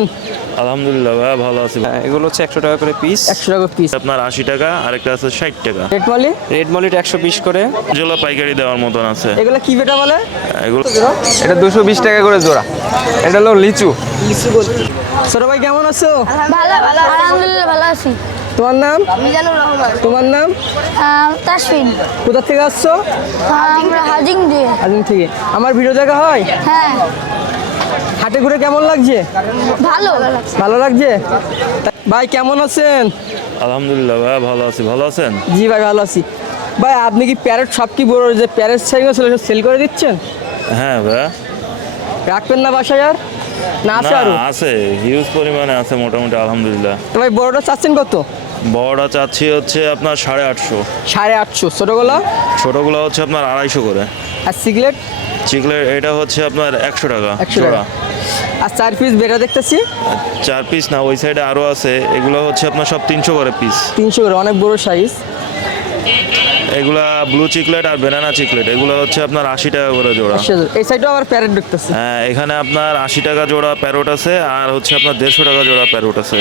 আছেন? আলহামদুলিল্লাহ ভাই ভালো আছি। এগুলো হচ্ছে 100 টাকা করে পিস। 100 টাকা পিস। আপনার 80 টাকা, আরেকটা আছে 60 টাকা। রেড মলি? রেড মলিটা 120 করে। যেগুলো পাইকারি দেওয়ার মতন আছে এগুলো কি বেটা বলে? এগুলো এটা 220 টাকা করে জোড়া। এটা হলো লিচু। ছোট ভাই কেমন আছো? ভালো ভালো আলহামদুলিল্লাহ ভালো আছি। তোমার নাম? মিজানুর রহমান। তোমার নাম? তাসফিন। কোথা থেকে আসছো? আমরা হাজিং দিয়ে। আদিন থেকে। আমার ভিডিও দেখা হয়? হ্যাঁ হাটে ঘুরে কেমন লাগছে? ভালো ভালো লাগছে। ভাই কেমন আছেন? আলহামদুলিল্লাহ ভাই ভালো আছি। ভালো আছেন? জি ভাই ভালো আছি। ভাই আপনি কি প্যারেট সব কি বড় যে প্যারেট সাইকেল ছিল সেল করে দিচ্ছেন? হ্যাঁ ভাই। রাখবেন না বাসায় আর? না আছে আরো? আছে, হিউজ পরিমাণে আছে মোটামুটি আলহামদুলিল্লাহ। তো ভাই বড়টা চাচ্ছেন কত? বড়টা চাচ্ছি হচ্ছে আপনার 850। 850। ছোটগুলো? ছোটগুলো হচ্ছে আপনার 250 করে। আর সিগলেট? চিকলেট এটা হচ্ছে আপনার 100 টাকা 100 টাকা। জোড়া। আর 4 পিস বেটা দেখতেছি? 4 পিস না, ওই সাইডে আরো আছে, এগুলো হচ্ছে আপনার সব 300 করে পিস। 300 করে, অনেক বড় সাইজ। এগুলা ব্লু চিকলেট আর ব্যানানা চিকলেট, এগুলো হচ্ছে আপনার 80 টাকা করে জোড়া। এই সাইডেও আবার প্যারেট দেখতেছি। হ্যাঁ, এখানে আপনার 80 টাকা জোড়া প্যারোট আছে, আর হচ্ছে আপনার 150 টাকা জোড়া প্যারোট আছে।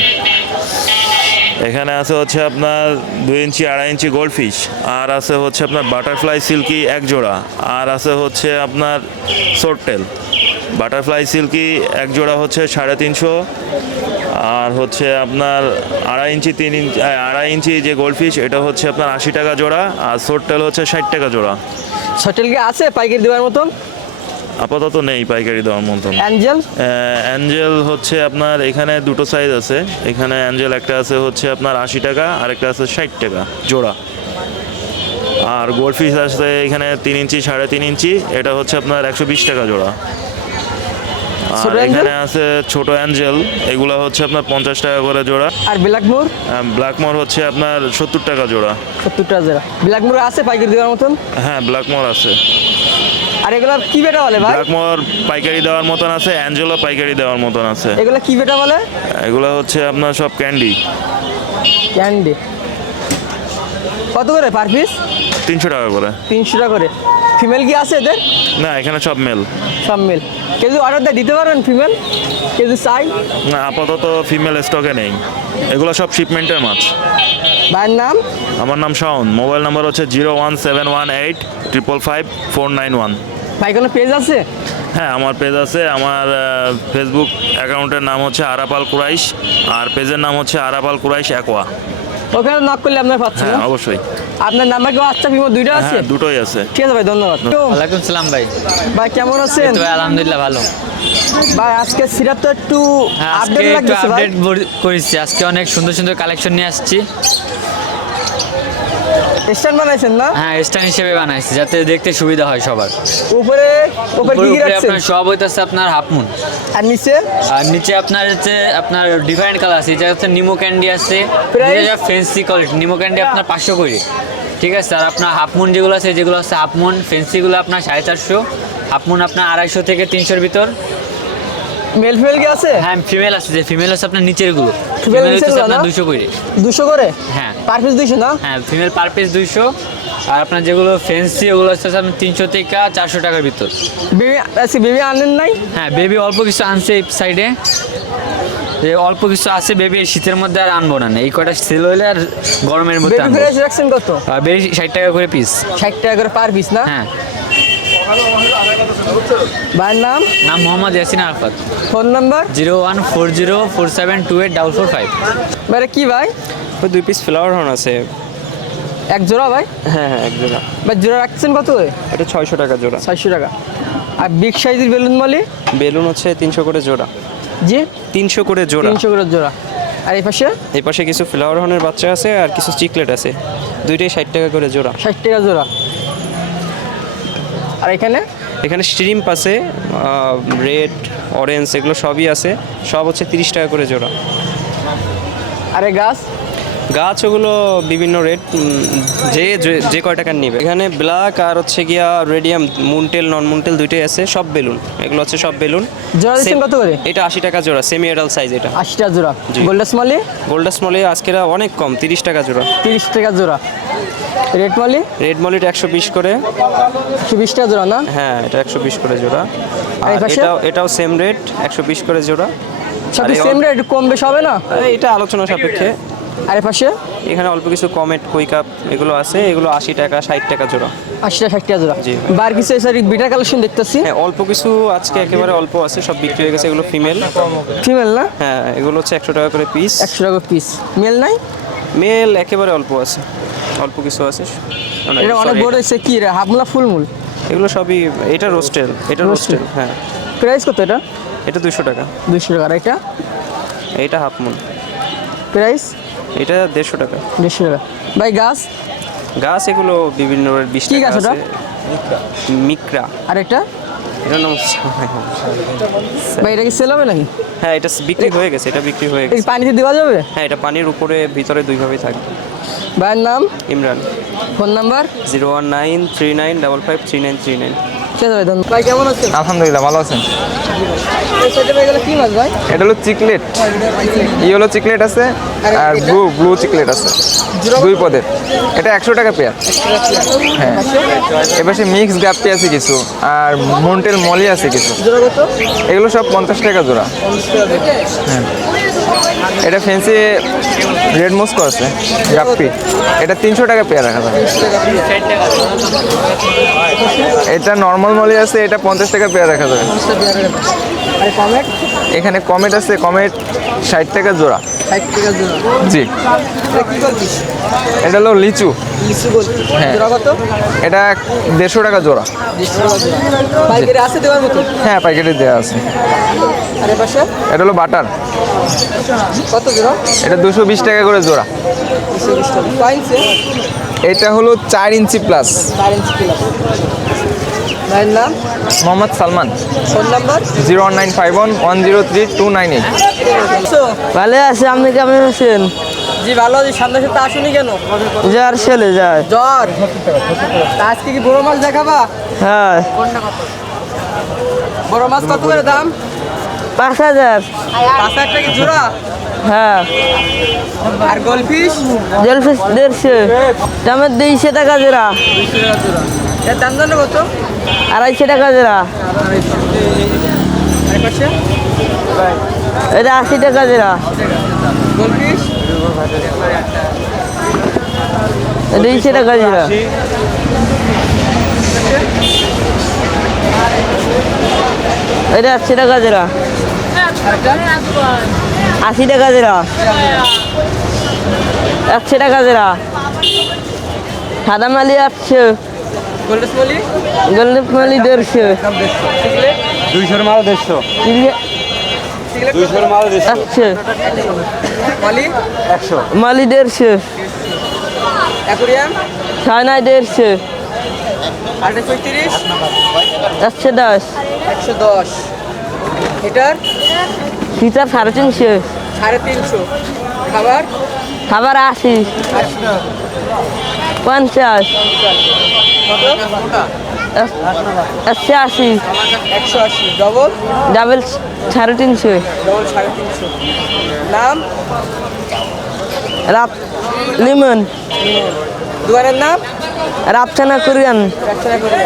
এখানে আছে হচ্ছে আপনার 2 ইঞ্চি 2.5 ইঞ্চি গোল্ড ফিশ, আর আছে হচ্ছে আপনার বাটারফ্লাই সিল্কি 1 জোড়া, আর আছে হচ্ছে আপনার সোরটেল। বাটারফ্লাই সিল্কি 1 জোড়া হচ্ছে 350, আর হচ্ছে আপনার 2.5 ইঞ্চি 3 ইঞ্চি 2.5 ইঞ্চি যে গোল্ড ফিশ এটা হচ্ছে আপনার 80 টাকা জোড়া, আর সোরটেল হচ্ছে 60 টাকা জোড়া। হোটেল কি আছে পাইকারি দেওয়ার মতন? আপাতত নেই পাইকারি দেওয়ার মতন। অ্যাঞ্জেল? অ্যাঞ্জেল হচ্ছে আপনার এখানে দুটো সাইজ আছে। এখানে অ্যাঞ্জেল একটা আছে হচ্ছে আপনার 80 টাকা, আরেকটা আছে 60 টাকা জোড়া। আর গোল্ডফিশ আছে এখানে 3 ইঞ্চি 3.5 ইঞ্চি, এটা হচ্ছে আপনার 120 টাকা জোড়া। আর ছোট অ্যাঞ্জেল? এখানে আছে ছোট অ্যাঞ্জেল, এগুলো হচ্ছে আপনার 50 টাকা করে জোড়া। আর ব্ল্যাকমোর? ব্ল্যাকমোর হচ্ছে আপনার 70 টাকা জোড়া। 70 টাকা জোড়া। ব্ল্যাকমোর আছে পাইকারি দেওয়ার মতন? হ্যাঁ, ব্ল্যাকমোর আছে। আর এগুলো কি বেটা বলে ভাই? ব্ল্যাকমোর পাইকারি দেওয়ার মতন আছে, অ্যাঞ্জেলও পাইকারি দেওয়ার মতন আছে। এগুলো কি বেটা বলে? এগুলো হচ্ছে আপনার সব ক্যান্ডি। ক্যান্ডি। কত করে পার পিস? 300 টাকা করে। 300 টাকা করে। ফিমেল কি আছে এদের? না, এখানে সব মেল। সব মেল। কেউ যদি অর্ডার দেয় দিতে পারবেন ফিমেল? কেউ যদি চাই? না, আপাতত ফিমেল স্টকে নেই, এগুলো সব শিপমেন্টের মাছ। ভাইয়ের নাম? আমার নাম শাওন। মোবাইল নাম্বার হচ্ছে 01718 555 491। ভাই কোনো পেজ আছে? হ্যাঁ, আমার পেজ আছে। আমার ফেসবুক অ্যাকাউন্টের নাম হচ্ছে আরাপাল কুরাইশ, আর পেজের নাম হচ্ছে আরাপাল কুরাইশ অ্যাকোয়া। ওখানে নক করলে আপনার পাচ্ছেন হ্যাঁ, না? অবশ্যই। আপনার নাম্বার কি হোয়াটসঅ্যাপ ইমো দুইটা আছে? হ্যাঁ, দুটোই আছে। ঠিক আছে ভাই, ধন্যবাদ। ওয়ালাইকুম সালাম ভাই। ভাই কেমন আছেন? তো আলহামদুলিল্লাহ ভালো। ভাই আজকে সিরাত তো একটু হ্যাঁ, আজকে আপডেট একটু লাগতেছে ভাই। আপডেট করেছি। আজকে অনেক সুন্দর সুন্দর কালেকশন নিয়ে আসছি। স্ট্যান্ড বানাইছেন না? হ্যাঁ, স্ট্যান্ড হিসেবে বানাইছি যাতে দেখতে সুবিধা হয় সবার। উপরে উপরে কি কি উপরে রাখছেন? আপনার সব হইতাছে আপনার হাফ মুন, আর নিচে? আর নিচে আপনার হচ্ছে আপনার ডিফারেন্ট কালার আছে। এটা হচ্ছে নিমো ক্যান্ডি আছে, Price? ফেন্সি কোয়ালিটি নিমো ক্যান্ডি আপনার 500 করে। ঠিক আছে। আর আপনার হাফ মুন যেগুলো আছে যেগুলো হচ্ছে হাফ মুন ফেন্সিগুলো আপনার 450, হাফ মুন আপনার 250 থেকে 300-র ভিতর। মেল ফিমেল কি আছে? হ্যাঁ, ফিমেল আছে, যে ফিমেল আছে আপনার নিচের গুলো। Female ফিমেল নিচের হচ্ছে গুলো আপনার না? 200 করে। 200 করে? হ্যাঁ পার পিস 200 না? হ্যাঁ, ফিমেল পার পিস 200। আর আপনার যেগুলো ফেন্সি ওগুলো হচ্ছে আপনার 300 থেকে 400 টাকার ভিতর। বেবি আছে, বেবি আনেন নাই? হ্যাঁ, বেবি অল্প কিছু আনছে এই সাইডে, যে অল্প কিছু আছে বেবি। শীতের মধ্যে আর আনবো না, এই কটা সেল হইলে আর গরমের মধ্যে বেবি আনবো। প্রাইস রাখছেন কত? আর বেবি 60 টাকা করে পিস। 60 টাকা করে পার পিস না? হ্যাঁ। ভাইয়ের নাম? নাম মোহাম্মদ ইয়াসিন আরাফাত। Phone number? 01404728445। ভাই কি ভাই? ওই 2 পিস ফ্লাওয়ার হর্ন আছে। এক জোড়া ভাই? হ্যাঁ হ্যাঁ, এক জোড়া। ভাই জোড়া রাখছেন কত করে? এটা 600 টাকা জোড়া। 600 টাকা। আর বিগ সাইজের বেলুন মালি? বেলুন হচ্ছে 300 করে জোড়া। জি 300 করে জোড়া। 300 করে জোড়া। আর এই পাশে? এই পাশে কিছু ফ্লাওয়ার হর্নের বাচ্চা আছে আর কিছু চিকলেট আছে, দুইটাই 60 টাকা করে জোড়া। 60 টাকা জোড়া। আর এখানে? এখানে স্ট্রিম্প আছে, রেড অরেঞ্জ এগুলো সবই আছে, সব হচ্ছে 30 টাকা করে জোড়া। আরে গাছ? গাছ ওগুলো বিভিন্ন রেট, যে কয় টাকার নিবে। এখানে ব্ল্যাক আর হচ্ছে গিয়া রেডিয়াম, মুনটেল নন মুনটেল দুইটাই আছে, সব বেলুন। এগুলো হচ্ছে সব বেলুন। জোড়া দিচ্ছেন কত করে? এটা 80 টাকা জোড়া, সেমি এডাল সাইজ এটা। 80 টাকা জোড়া। জি। গোল্ডাস মালি? গোল্ডাস মলে আজকের অনেক কম, 30 টাকা জোড়া। 30 টাকা জোড়া। রেড মালি? রেড মলিটা 120 করে। 120 টাকা জোড়া না? হ্যাঁ, এটা 120 করে জোড়া। আর এই আর পাশে? এটাও সেম রেট, 120 করে জোড়া। সব আর এই সেম রেট, কম বেশ হবে না? এটা আলোচনা সাপেক্ষে। আর এ পাশে এখানে অল্প কিছু কমেট কুইকাপ এগুলো আছে, এগুলো 80 টাকা 60 টাকা জোড়া। 80 টাকা 60 টাকা জোড়া। জি। বার কিছু এসে বিটার কালেকশন দেখতেছি। হ্যাঁ অল্প কিছু আজকে একেবারে অল্প আছে, সব বিক্রি হয়ে গেছে। এগুলো ফিমেল। ফিমেল না? হ্যাঁ এগুলো হচ্ছে 100 টাকা করে পিস। 100 টাকা পিস। মেল নাই? মেল একেবারে অল্প আছে, অল্প কিছু আছে। এটা অনেক Sorry, বড় হচ্ছে কি রে, হাফমুলা ফুলমুল? এগুলো সবই, এটা রোস্টেল, এটা রোস্টেল। হ্যাঁ প্রাইস কত এটা? এটা 200 টাকা। 200 টাকা। আর এটা এটা হাফ মুন, প্রাইস এটা 150 টাকা। 150 টাকা। ভাই গাছ গাছ এগুলো বিভিন্ন 20 কি টাকা গাছ ওটা? আছে। মিক্রা। আর এটা? এটার নাম ভাই এটা কি সেল হবে নাকি? হ্যাঁ এটা বিক্রি হয়ে গেছে, এটা বিক্রি হয়ে এই গেছে। পানিতে দেওয়া যাবে? হ্যাঁ এটা পানির উপরে ভিতরে দুইভাবেই থাকবে। ভাইয়ের নাম, ইমরান। Phone number? 01939553939। ঠিক আছে ভাই, ধন্যবাদ। ভাই কেমন আছেন? আলহামদুলিল্লাহ ভালো আছেন। এই সাইডে ভাই এগুলো কি মাছ ভাই? এটা হলো চিকলেট, ইয়েলো চিকলেট আছে আর ব্লু চিকলেট আছে, দুই পদের। এটা 100 টাকা পেয়ার। হ্যাঁ এপাশে মিক্স গাপ্পি আছে কিছু, আর মন্টেল মলি আছে কিছু। জোড়া কত? এগুলো সব 50 টাকা জোড়া। হ্যাঁ এটা ফ্যান্সি রেড মস্কো আছে গাপ্পি, এটা 300 টাকা পেয়ার রাখা যাবে। এটা নর্মাল মলি আছে, এটা 50 টাকা পেয়ার রাখা যাবে। আর কমেট? এখানে কমেট আছে, কমেট 60 টাকা জোড়া। 60 টাকা জোড়া। জি। এটা কি করছিস? এটা হলো লিচু, লিচু বলছিস? হ্যাঁ। জোড়া কত? এটা 150 টাকা জোড়া। 150 টাকা জোড়া। পাইকারি আছে দেওয়ার মতো? হ্যাঁ পাইকারি দেওয়া আছে। আর এ পাশে এটা হলো বাটার, কত জোড়া? এটা 220 টাকা করে জোড়া। 220 টাকা। কয়েনছে? এটা হলো 4 ইঞ্চি প্লাস। 4 ইঞ্চি প্লাস। ভাইয়ের নাম, মোহাম্মদ সালমান। Phone number? 01951103298। ভালো আছে, আপনি কেমন আছেন? জি ভালো আছি। সামনে সাথে আসুনি কেন? জ্বর চলে যায়। জ্বর? তা আজকে কি বড় মাছ দেখাবা? হ্যাঁ বড় মাছ কত করে দাম? 5000। 5000 টাকা জোড়া? হ্যাঁ আর গোলফিশ? জলফিশ 150। টমেটো 200 টাকা জোড়া। 200 টাকা জোড়া। এর দাম জানো কত? 250 টাকা জোড়া। আর পাশে এটা 80 টাকা জোড়া। গোলফিশ? 200 টাকা জোড়া। এটা 80 টাকা জোড়া। 80 টাকা জোড়া। 100 টাকা জোড়া। সাদা মালি 800। গোল্ডেস মলি? গোল্ডেন মালি 150। 200 মাল 150, 200 মাল 150, 100। মলি? 100, মালি 150। অ্যাকুরিয়াম? ছানা 150। আর 35? 110। 110। হিটার? ফিচার 350। 350। খাবার? খাবার 80। 50। কত? 180। 180। ডবল? ডাবল 350। ডবল 350। নাম? রাপ লিমন। দোকানের নাম? রাপচানা কোরিয়ান। ব্যবসা করে